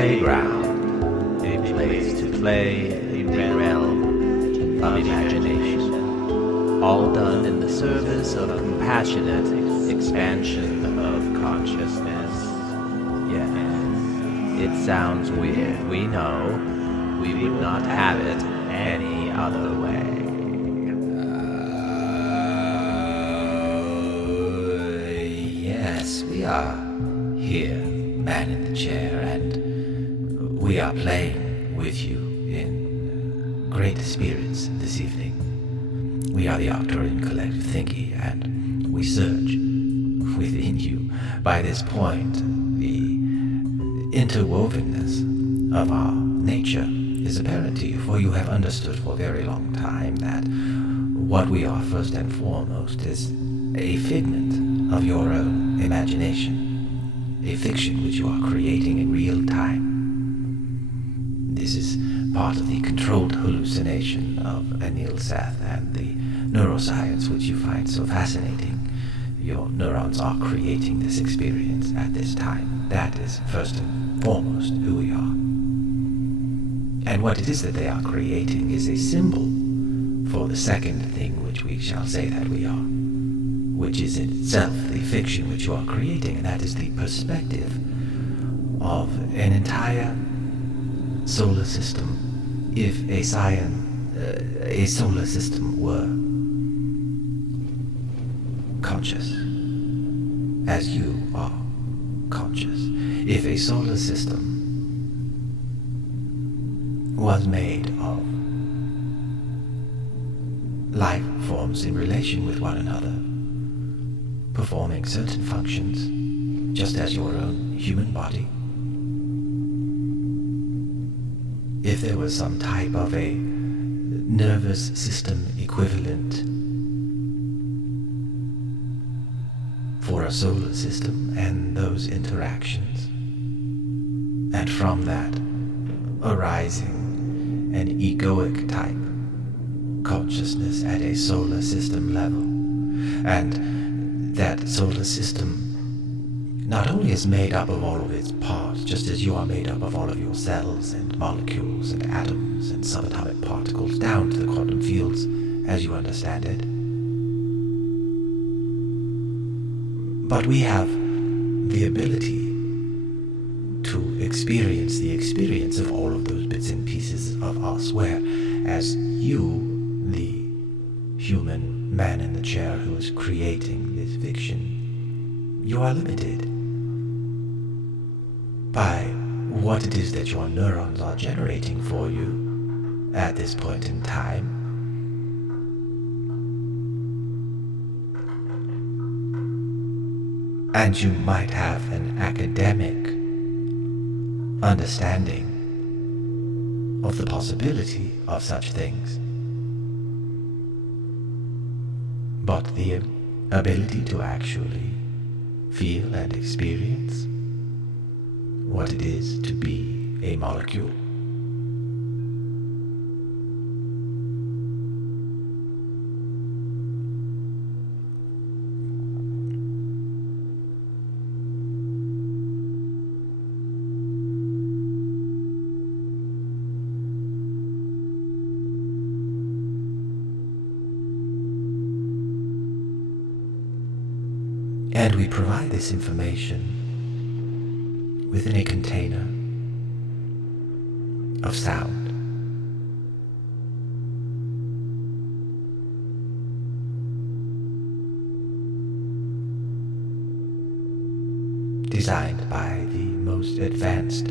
Playground, a place to play in the realm of imagination, all done in the service of compassionate expansion of consciousness. Yes, it sounds weird, we know. We would not have it any other way. Yes, we are here, man in the chair, and we are playing with you in great spirits this evening. We are the Arcturian collective thinking, and we search within you. By this point, the interwovenness of our nature is apparent to you, for you have understood for a very long time that what we are first and foremost is a figment of your own imagination, a fiction which you are creating in real time. This is part of the controlled hallucination of Anil Seth and the neuroscience which you find so fascinating. Your neurons are creating this experience at this time. That is first and foremost who we are. And what it is that they are creating is a symbol for the second thing which we shall say that we are, which is itself the fiction which you are creating, and that is the perspective of an entire solar system. If a solar system were conscious, as you are conscious, if a solar system was made of life forms in relation with one another, performing certain functions, just as your own human body, if there was some type of a nervous system equivalent for a solar system and those interactions, and from that arising an egoic type consciousness at a solar system level, and that solar system not only is made up of all of its parts, just as you are made up of all of your cells and molecules and atoms and subatomic particles down to the quantum fields as you understand it, but we have the ability to experience the experience of all of those bits and pieces of us, where as you, the human man in the chair who is creating this fiction, you are limited by what it is that your neurons are generating for you at this point in time. And you might have an academic understanding of the possibility of such things, but the ability to actually feel and experience what it is to be a molecule, and we provide this information within a container of sound. Designed by the most advanced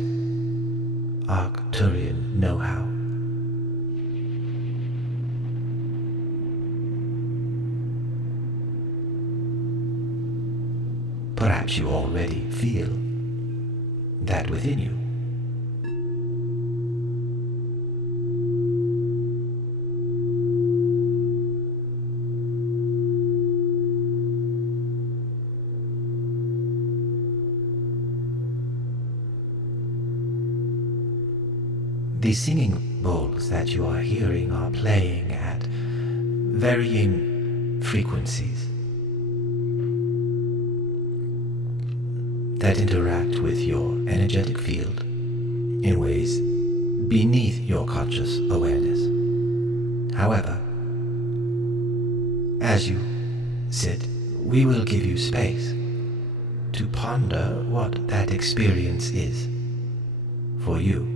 Arcturian know-how. Perhaps you already feel that within you. The singing bowls that you are hearing are playing at varying frequencies that interact with your energetic field in ways beneath your conscious awareness. However, as you sit, we will give you space to ponder what that experience is for you.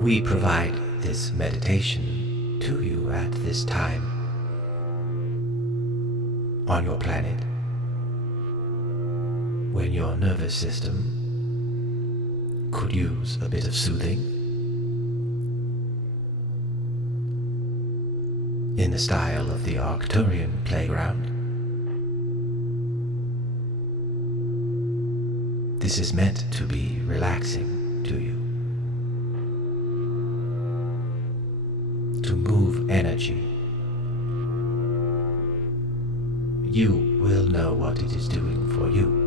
We provide this meditation to you at this time on your planet, when your nervous system could use a bit of soothing, in the style of the Arcturian Playground. This is meant to be relaxing to you, to move energy. You will know what it is doing for you.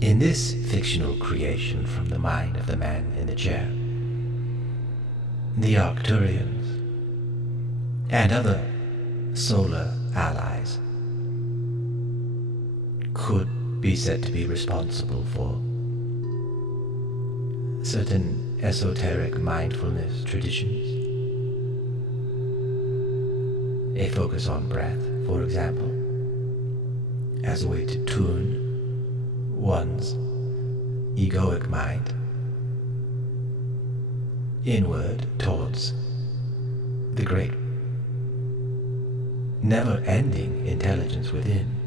In this fictional creation from the mind of the man in the chair, the Arcturians and other solar allies could be said to be responsible for certain esoteric mindfulness traditions. A focus on breath, for example, as a way to tune one's egoic mind inward towards the great, never-ending intelligence within.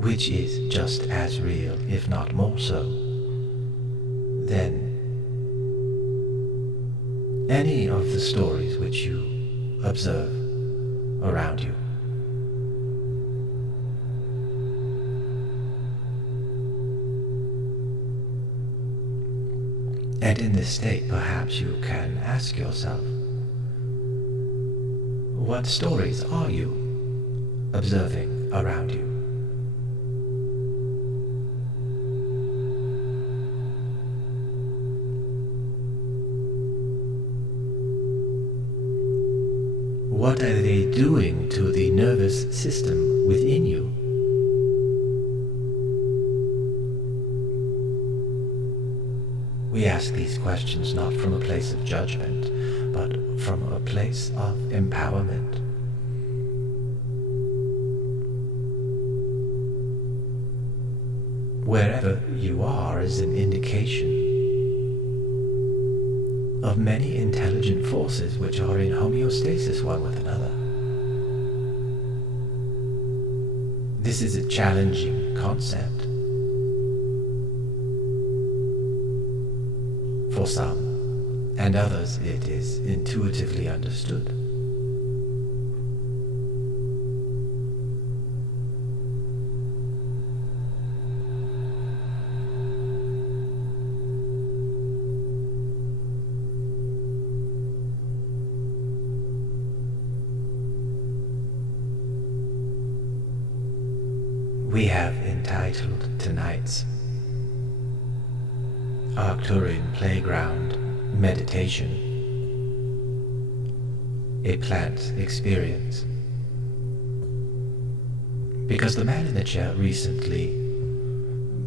Which is just as real, if not more so, than any of the stories which you observe around you. And in this state, perhaps you can ask yourself, what stories are you observing around you? What are they doing to the nervous system within you? We ask these questions not from a place of judgment, but from a place of empowerment. Wherever you are is an indication of many intelligent forces which are in homeostasis one with another. This is a challenging concept for some, and others it is intuitively understood. We have entitled tonight's Arcturian Playground Meditation a plant experience, because the man in the chair recently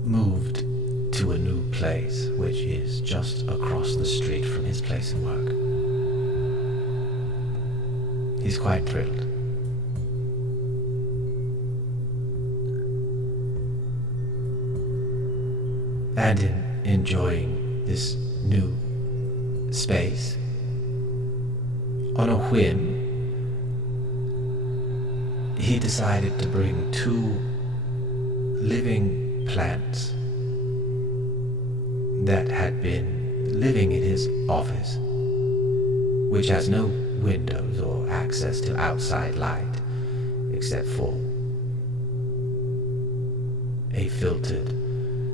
moved to a new place which is just across the street from his place of work. He's quite thrilled. And in enjoying this new space, on a whim, he decided to bring 2 living plants that had been living in his office, which has no windows or access to outside light except for a filtered,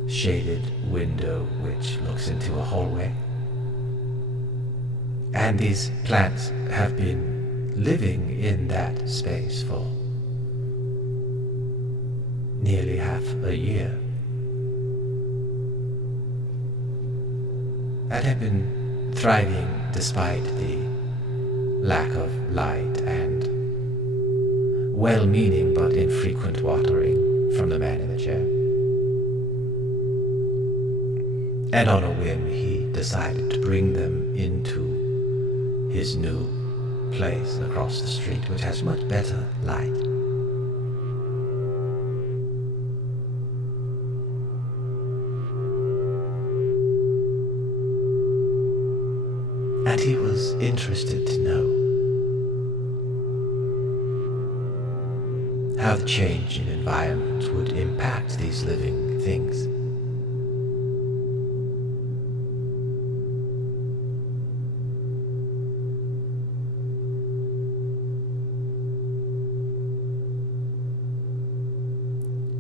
shaded window which looks into a hallway. And these plants have been living in that space for nearly half a year, and have been thriving despite the lack of light and well-meaning but infrequent watering from the man in the chair. And on a whim, he decided to bring them into his new place across the street, which has much better light. And he was interested to know how the change in environment would impact these living things.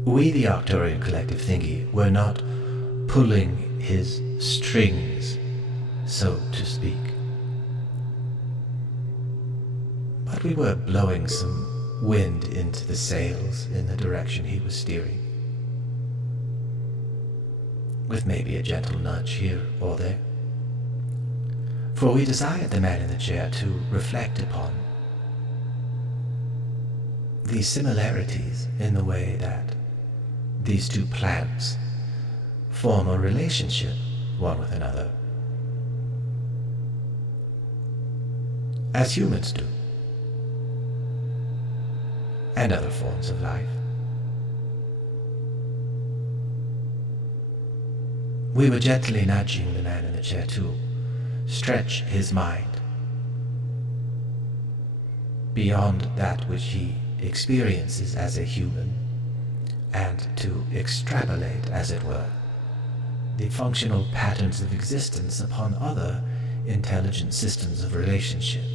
We, the Arcturian collective thingy, were not pulling his strings, so to speak, but we were blowing some wind into the sails in the direction he was steering, with maybe a gentle nudge here or there, for we desired the man in the chair to reflect upon the similarities in the way that these 2 plants form a relationship one with another, as humans do, and other forms of life. We were gently nudging the man in the chair to stretch his mind beyond that which he experiences as a human, and to extrapolate, as it were, the functional patterns of existence upon other intelligent systems of relationship.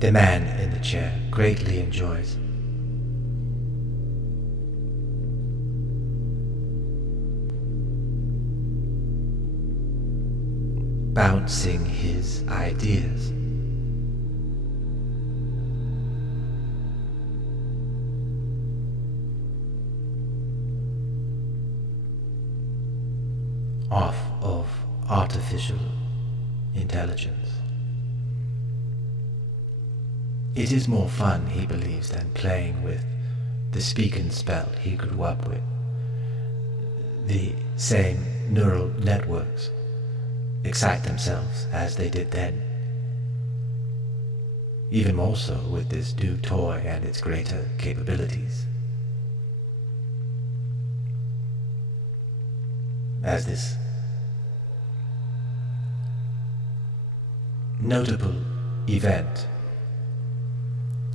The man in the chair greatly enjoys bouncing his ideas off of artificial intelligence. It is more fun, he believes, than playing with the speak and spell he grew up with, the same neural networks excite themselves as they did then. Even more so with this new toy and its greater capabilities. As this notable event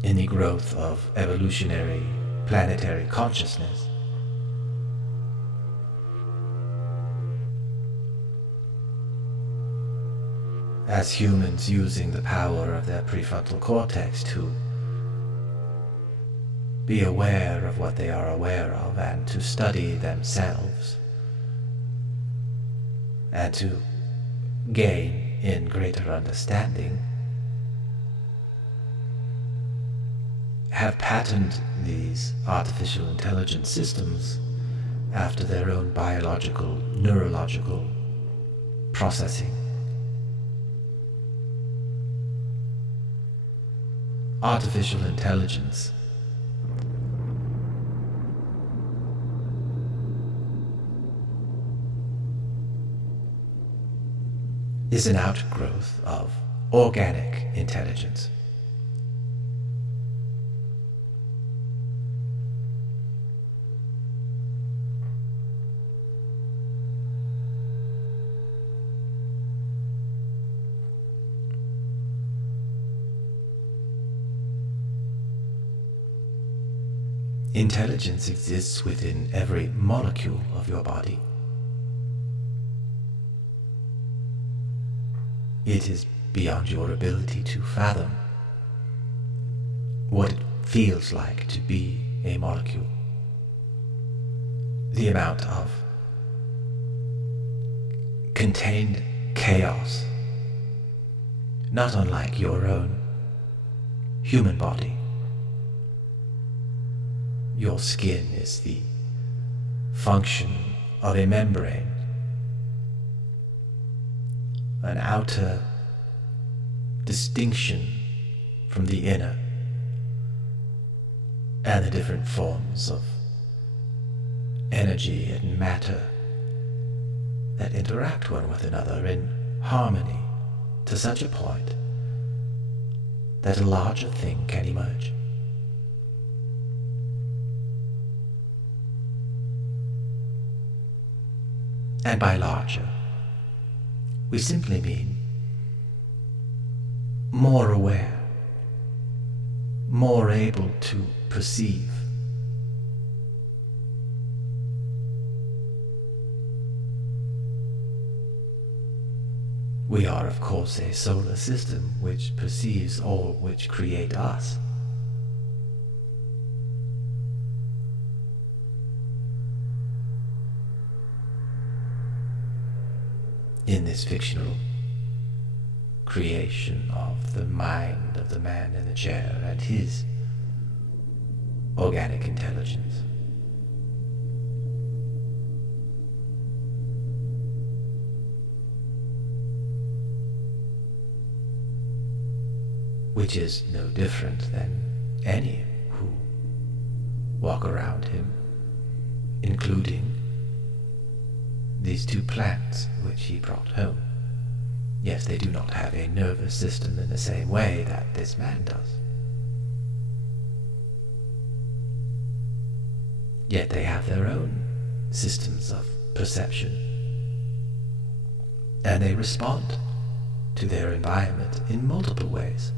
in the growth of evolutionary planetary consciousness as humans using the power of their prefrontal cortex to be aware of what they are aware of and to study themselves and to gain in greater understanding, have patterned these artificial intelligence systems after their own biological, neurological processing. Artificial intelligence is an outgrowth of organic intelligence. Intelligence exists within every molecule of your body. It is beyond your ability to fathom what it feels like to be a molecule. The amount of contained chaos, not unlike your own human body. Your skin is the function of a membrane, an outer distinction from the inner, and the different forms of energy and matter that interact one with another in harmony to such a point that a larger thing can emerge. And by larger, we simply mean more aware, more able to perceive. We are, of course, a solar system which perceives all which create us. In this fictional creation of the mind of the man in the chair and his organic intelligence. Which is no different than any who walk around him, including these two plants which he brought home. Yes, they do not have a nervous system in the same way that this man does. Yet they have their own systems of perception, and they respond to their environment in multiple ways.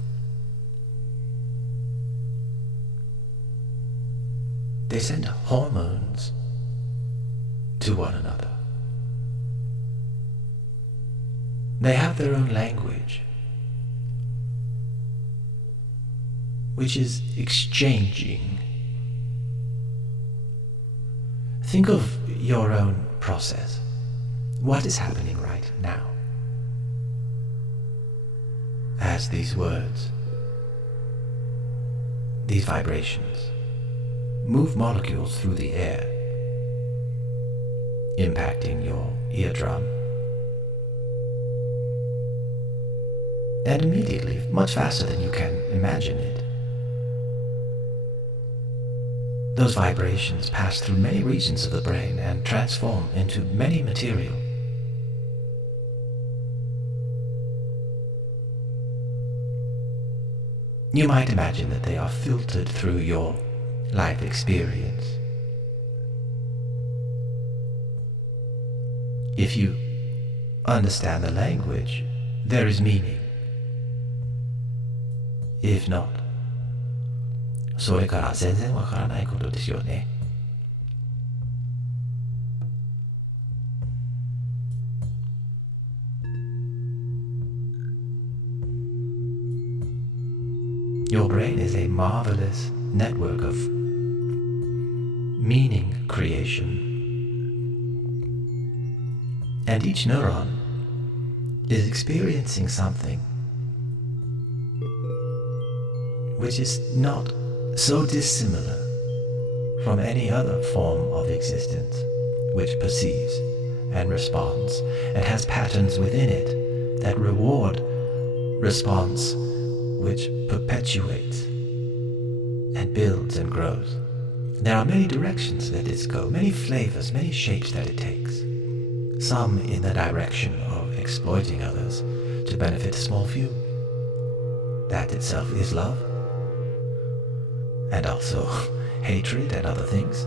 They send hormones to one another. They have their own language, which is exchanging. Think of your own process. What is happening right now? As these words, these vibrations, move molecules through the air, impacting your eardrum. And immediately, much faster than you can imagine it, those vibrations pass through many regions of the brain and transform into many material. You might imagine that they are filtered through your life experience. If you understand the language, there is meaning. If not, それから全然わからないことですよね。Your brain is a marvelous network of meaning creation. And each neuron is experiencing something which is not so dissimilar from any other form of existence which perceives and responds and has patterns within it that reward response, which perpetuates and builds and grows. There are many directions that this goes, many flavors, many shapes that it takes. Some in the direction of exploiting others to benefit a small few. That itself is love. And also hatred and other things.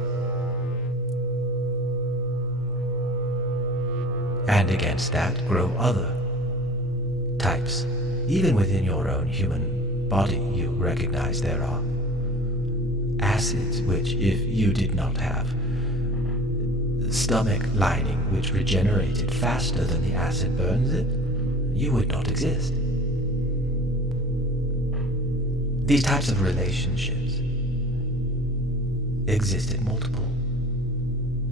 And against that grow other types. Even within your own human body, you recognize there are acids which, if you did not have stomach lining which regenerated faster than the acid burns it, you would not exist. These types of relationships exist at multiple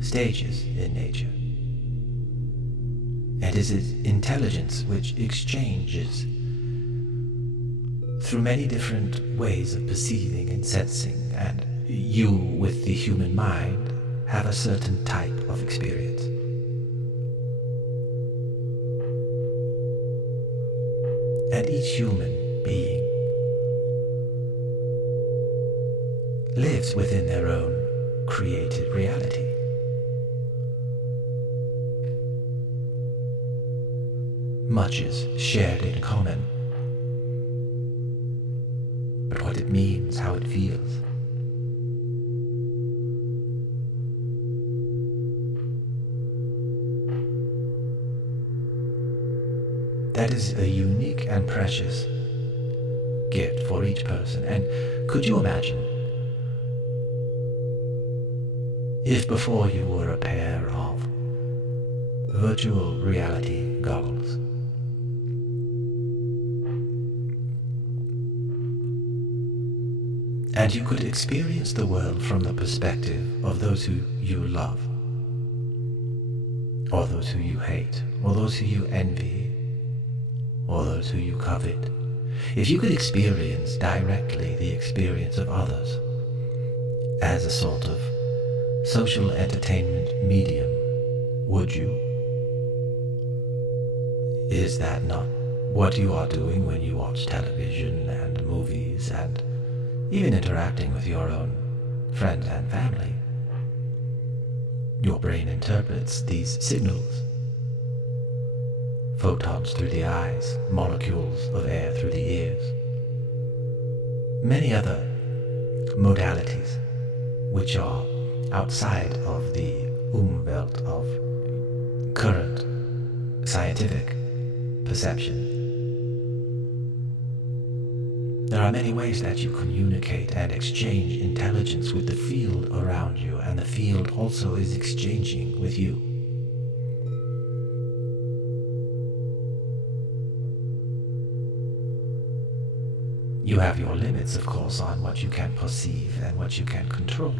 stages in nature. And it is intelligence which exchanges through many different ways of perceiving and sensing, and you with the human mind have a certain type of experience. And each human being lives within their own created reality. Much is shared in common, but what it means, how it feels, that is a unique and precious gift for each person. And could you imagine if before you were a pair of virtual reality goggles, and you could experience the world from the perspective of those who you love, or those who you hate, or those who you envy, or those who you covet. If you could experience directly the experience of others as a sort of social entertainment medium, would you? Is that not what you are doing when you watch television and movies and even interacting with your own friends and family? Your brain interprets these signals. Photons through the eyes, molecules of air through the ears. Many other modalities which are outside of the umwelt of current scientific perception. There are many ways that you communicate and exchange intelligence with the field around you, and the field also is exchanging with you. You have your limits, of course, on what you can perceive and what you can control.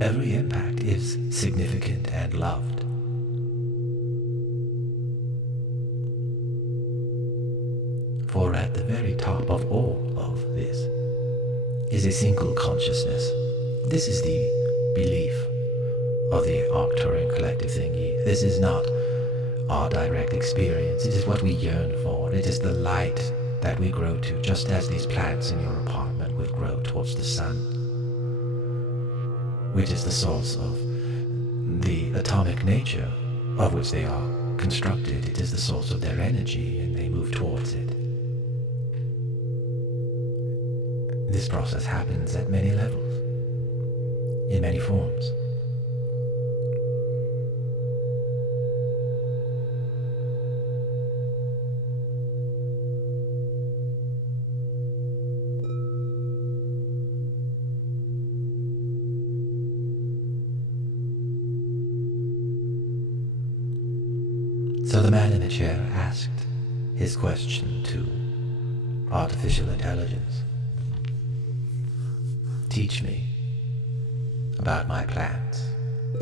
Every impact is significant and loved. For at the very top of all of this is a single consciousness. This is the belief of the Arcturian collective thingy. This is not our direct experience. It is what we yearn for. It is the light that we grow to, just as these plants in your apartment would grow towards the sun, which is the source of the the atomic nature of which they are constructed, it is the source of their energy, and they move towards it. This process happens at many levels, in many forms. So the man in the chair asked his question to artificial intelligence. Teach me about my plants.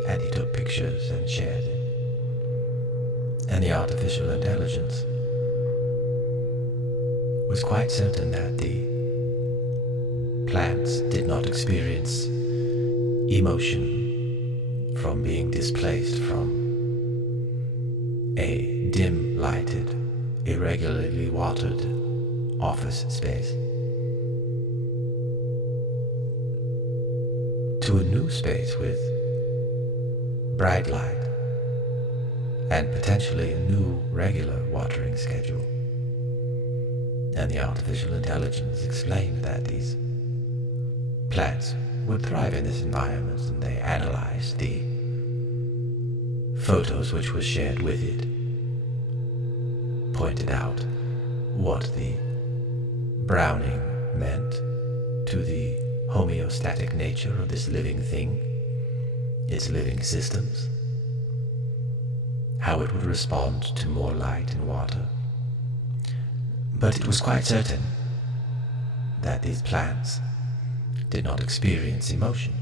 And he took pictures and shared it. And the artificial intelligence was quite certain that the plants did not experience emotion from being displaced from a dim-lighted, irregularly watered office space to a new space with bright light and potentially a new regular watering schedule. And the artificial intelligence explained that these plants would thrive in this environment, and they analyzed the photos which were shared with it, pointed out what the browning meant to the homeostatic nature of this living thing, its living systems, how it would respond to more light and water. But it was quite certain that these plants did not experience emotion.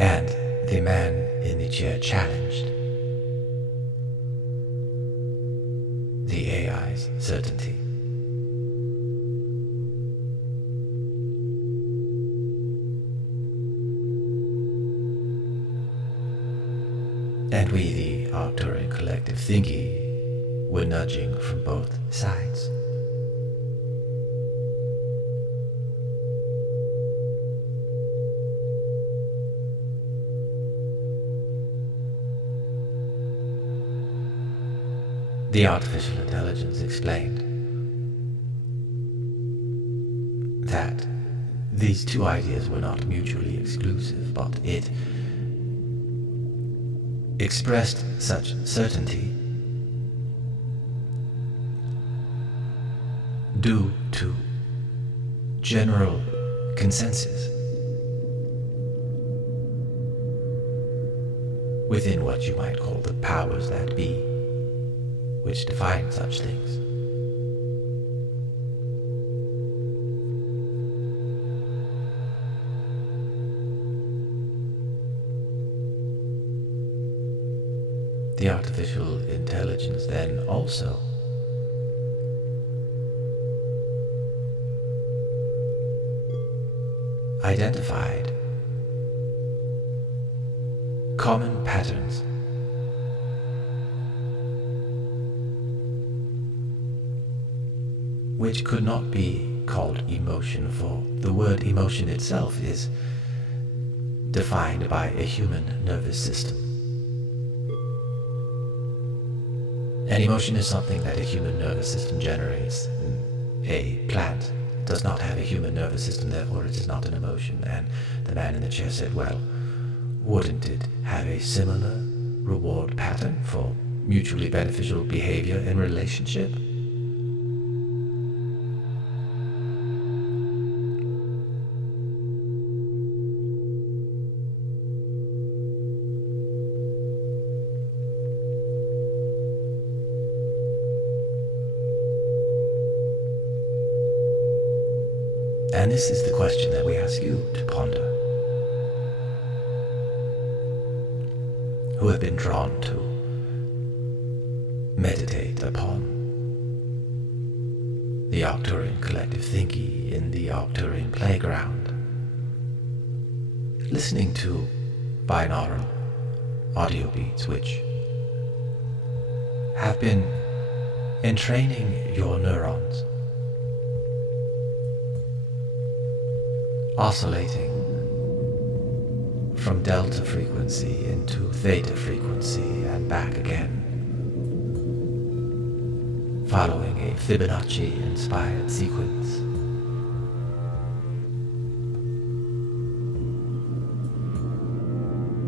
And the man in the chair challenged the AI's certainty. And we, the Arcturian collective thingy, were nudging from both sides. The artificial intelligence explained that these two ideas were not mutually exclusive, but it expressed such certainty due to general consensus within what you might call the powers that be, which define such things. The artificial intelligence then also identified common patterns which could not be called emotion, for the word emotion itself is defined by a human nervous system. And emotion is something that a human nervous system generates. A plant does not have a human nervous system, therefore it is not an emotion. And the man in the chair said, well, wouldn't it have a similar reward pattern for mutually beneficial behavior in relationship? And this is the question that we ask you to ponder, who have been drawn to meditate upon the Arcturian collective thingy in the Arcturian Playground listening to binaural audio beats which have been entraining your neurons, oscillating from delta frequency into theta frequency and back again, following a Fibonacci-inspired sequence.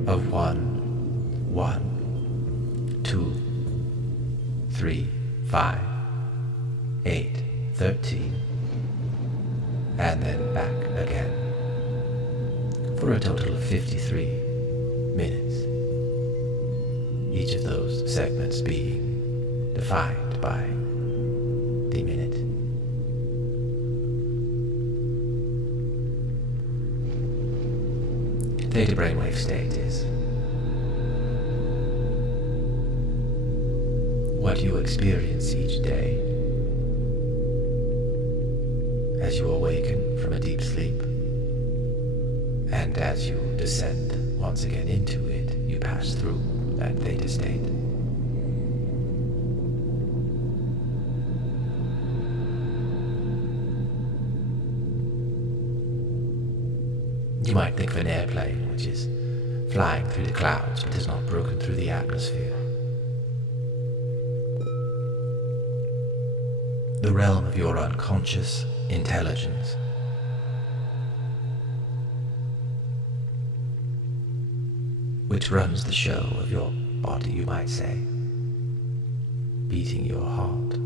Of 1, 1, 2, 3, 5, 8, 13, and then back again, for a total of 53 minutes, each of those segments being defined by the minute. Theta brainwave state is what you experience each day as you awaken from a deep sleep, and as you descend once again into it, you pass through that theta state. You might think of an airplane which is flying through the clouds but has not broken through the atmosphere. The realm of your unconscious intelligence. Which runs the show of your body, you might say. Beating your heart,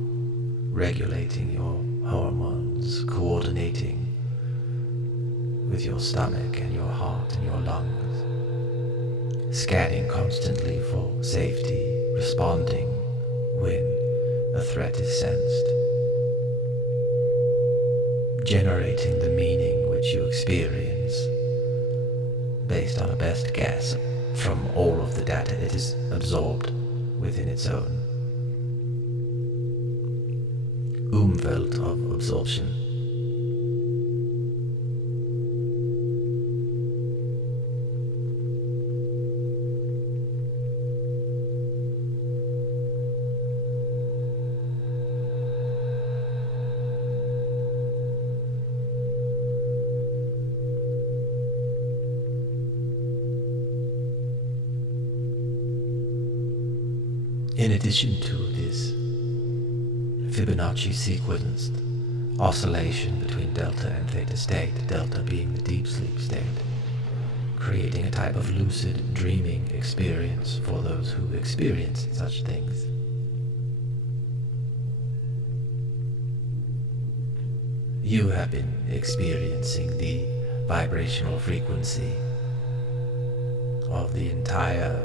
regulating your hormones, coordinating with your stomach and your heart and your lungs, scanning constantly for safety, responding when a threat is sensed, generating the meaning which you experience based on a best guess from all of the data it is absorbed within its own umwelt of absorption. In addition to this Fibonacci sequenced oscillation between delta and theta state, delta being the deep sleep state, creating a type of lucid dreaming experience for those who experience such things. You have been experiencing the vibrational frequency of the entire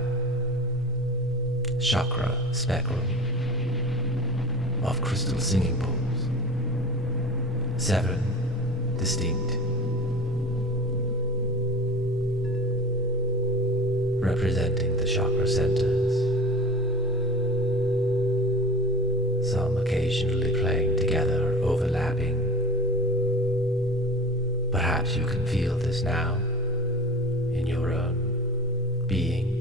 chakra spectrum of crystal singing bowls. 7 distinct, representing the chakra centers, some occasionally playing together, overlapping. Perhaps you can feel this now in your own being.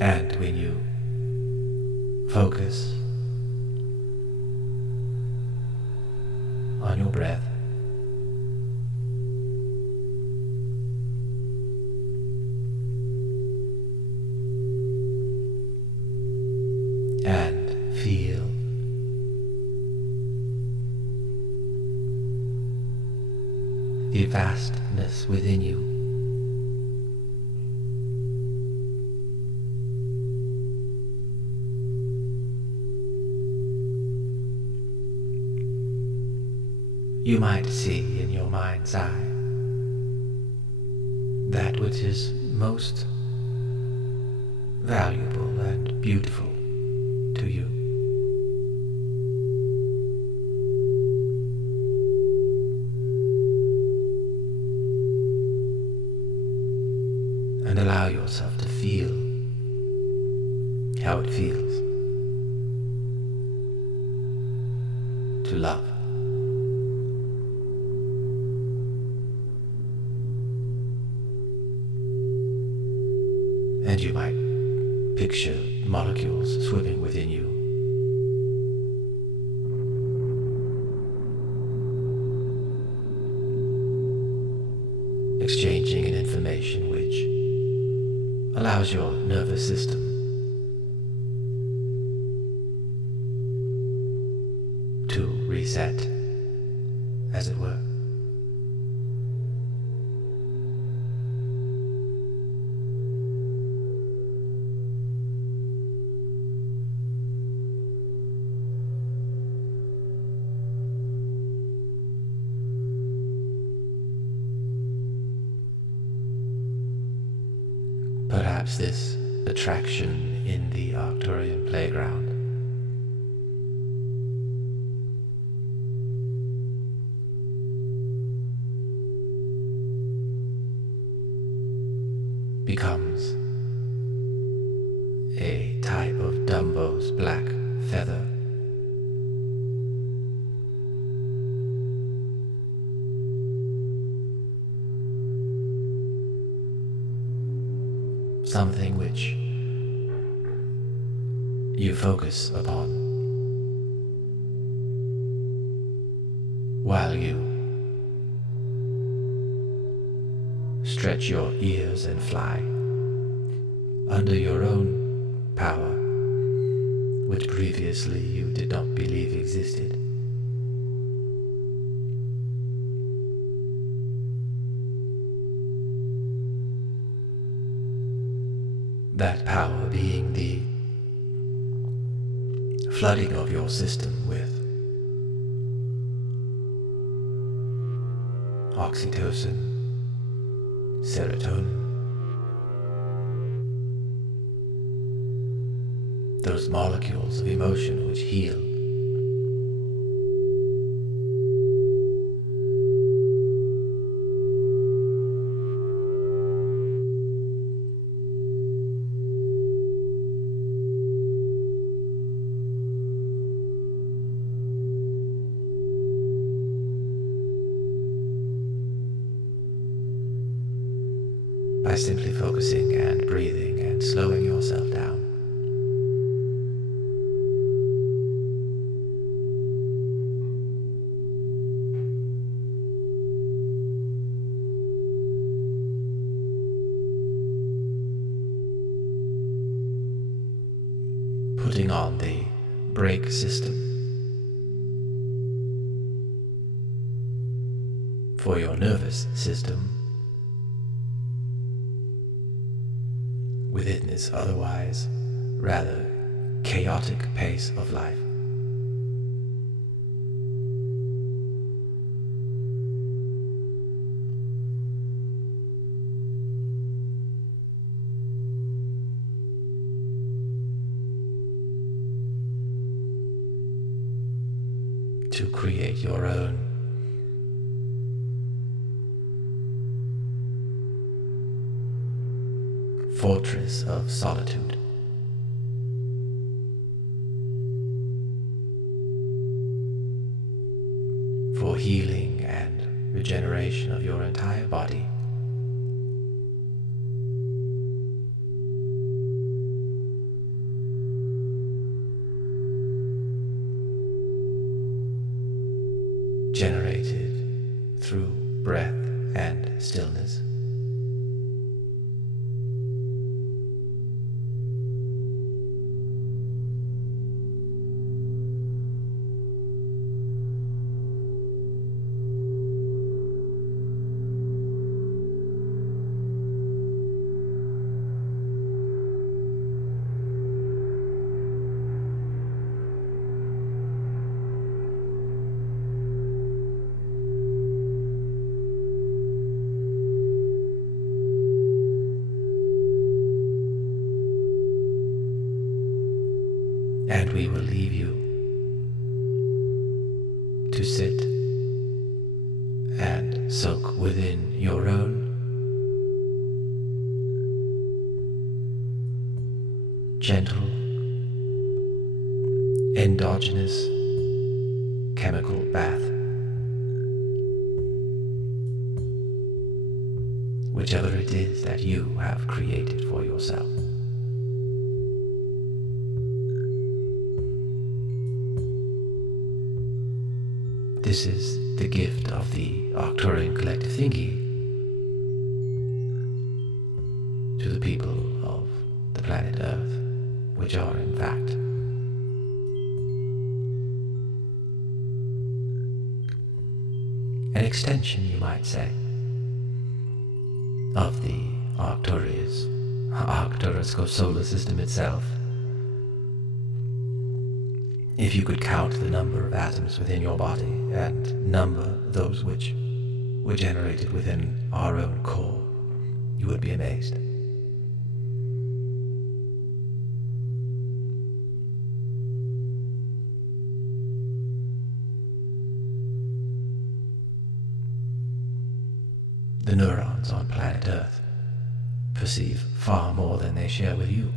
And when you focus on your breath, and feel the vastness within you, you might see in your mind's eye that which is most valuable and beautiful to you. allow yourself to feel how it feels to love. And you might picture molecules swimming within you, exchanging an information which allows your nervous system to reset, as it were. Perhaps this attraction in the Arcturian Playground becomes a type of Dumbo's black feather. Something which you focus upon while you stretch your ears and fly under your own power, which previously you did not believe existed. That power being the flooding of your system with oxytocin, serotonin, those molecules of emotion which heal. By simply focusing and breathing and slowing yourself down. Putting on the brake system for your nervous system within this otherwise rather chaotic pace of life. To create your own fortress of solitude. For healing and regeneration of your entire body. Generated through breath and stillness. And we will leave you to sit and soak within your own gentle, endogenous chemical bath. Whichever it is that you have created for yourself. This is the gift of the Arcturian collective thinking to the people of the planet Earth, which are in fact an extension, you might say, of the Arcturus solar system itself. If you could count the number of atoms within your body and number those which were generated within our own core, you would be amazed. The neurons on planet Earth perceive far more than they share with you.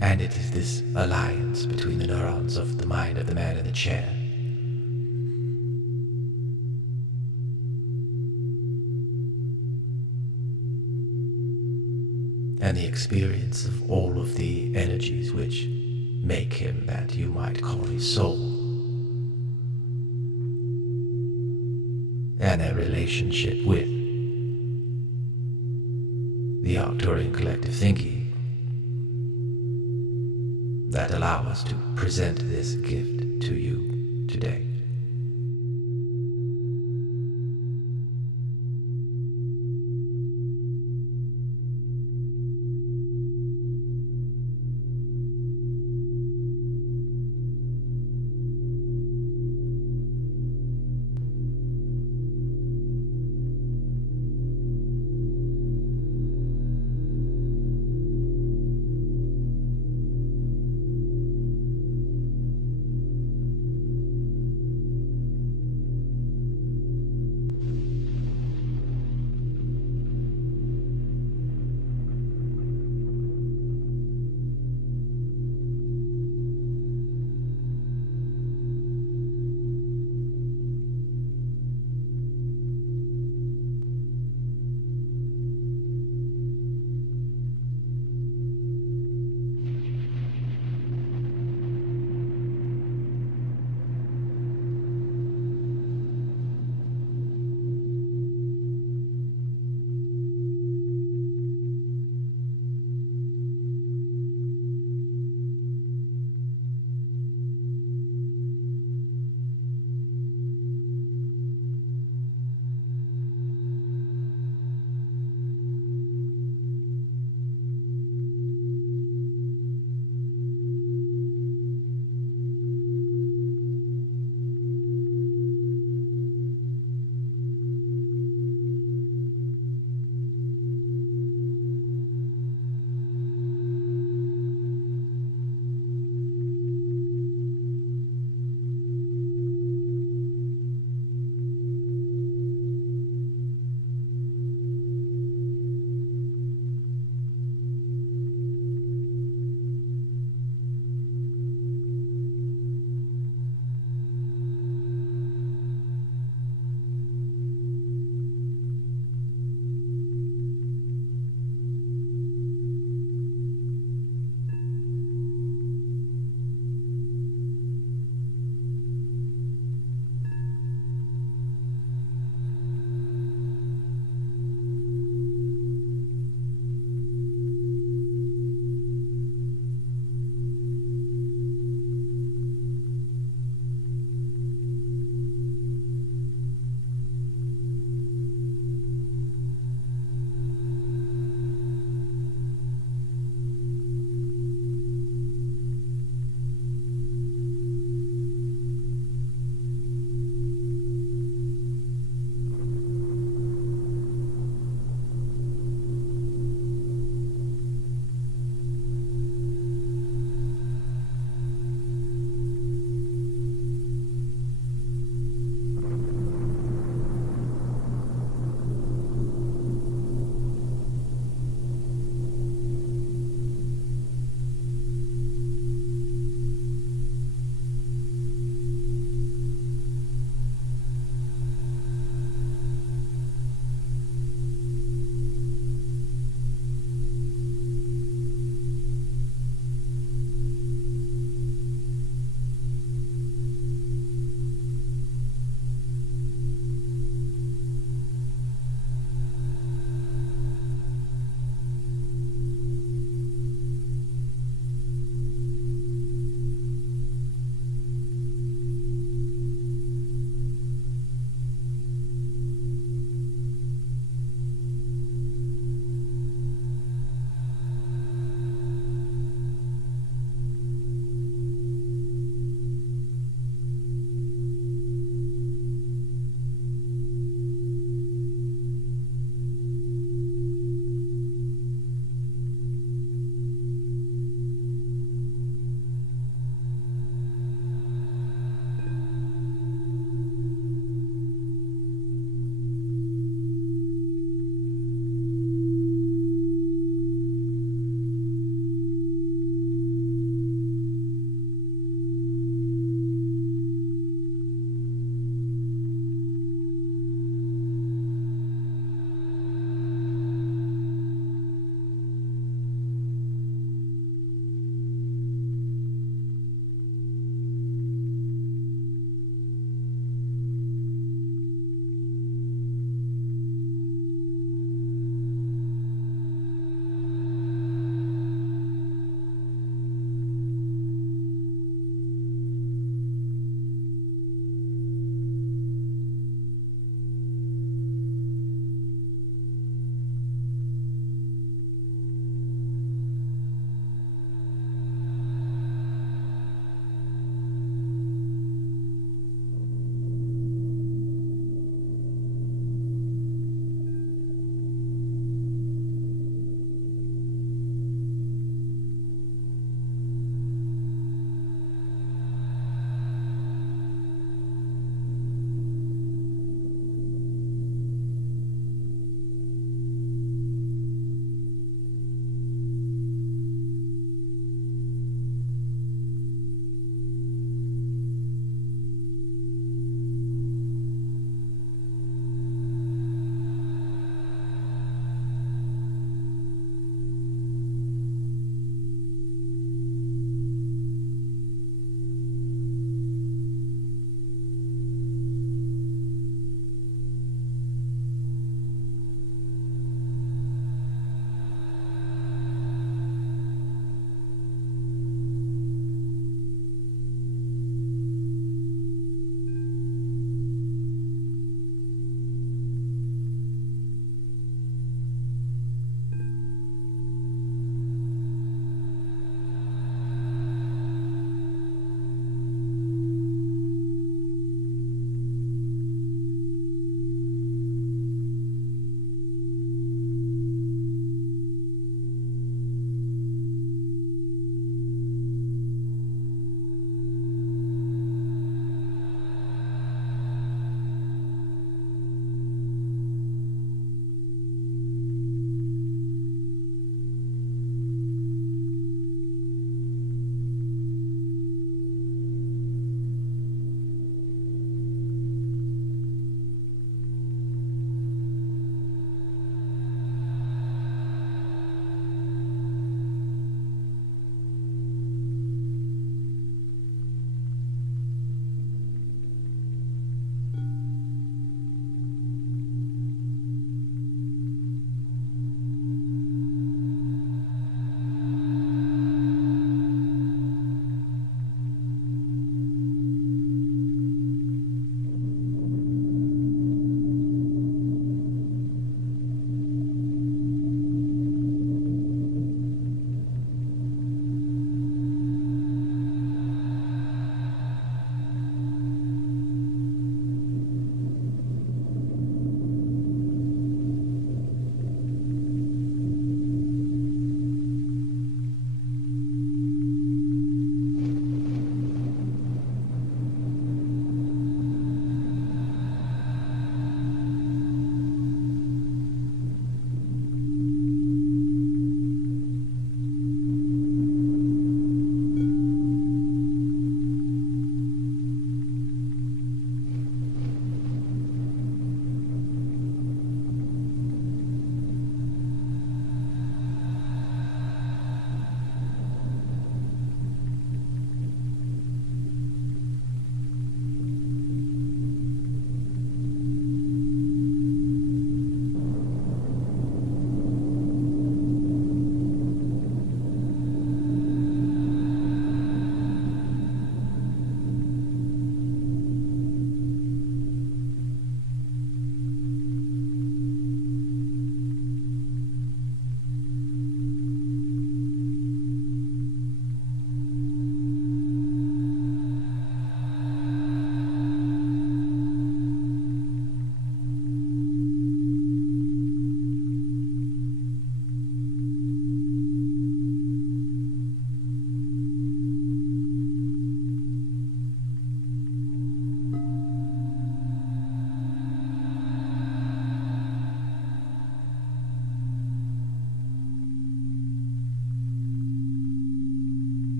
And it is this alliance between the neurons of the mind of the man in the chair and the experience of all of the energies which make him that you might call his soul, and their relationship with the Arcturian collective thinking that allow us to present this gift to you today.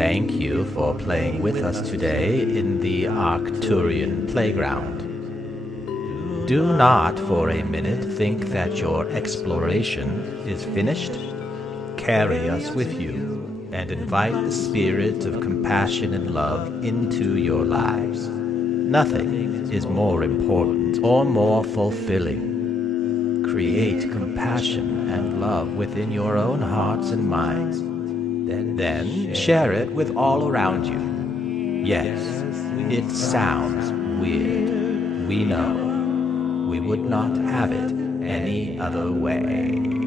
thank you for playing with us today in the Arcturian Playground. Do not for a minute think that your exploration is finished. Carry us with you and invite the spirit of compassion and love into your lives. Nothing is more important or more fulfilling. Create compassion and love within your own hearts and minds. Then share it with all around you. Yes, it sounds weird. We know. We would not have it any other way.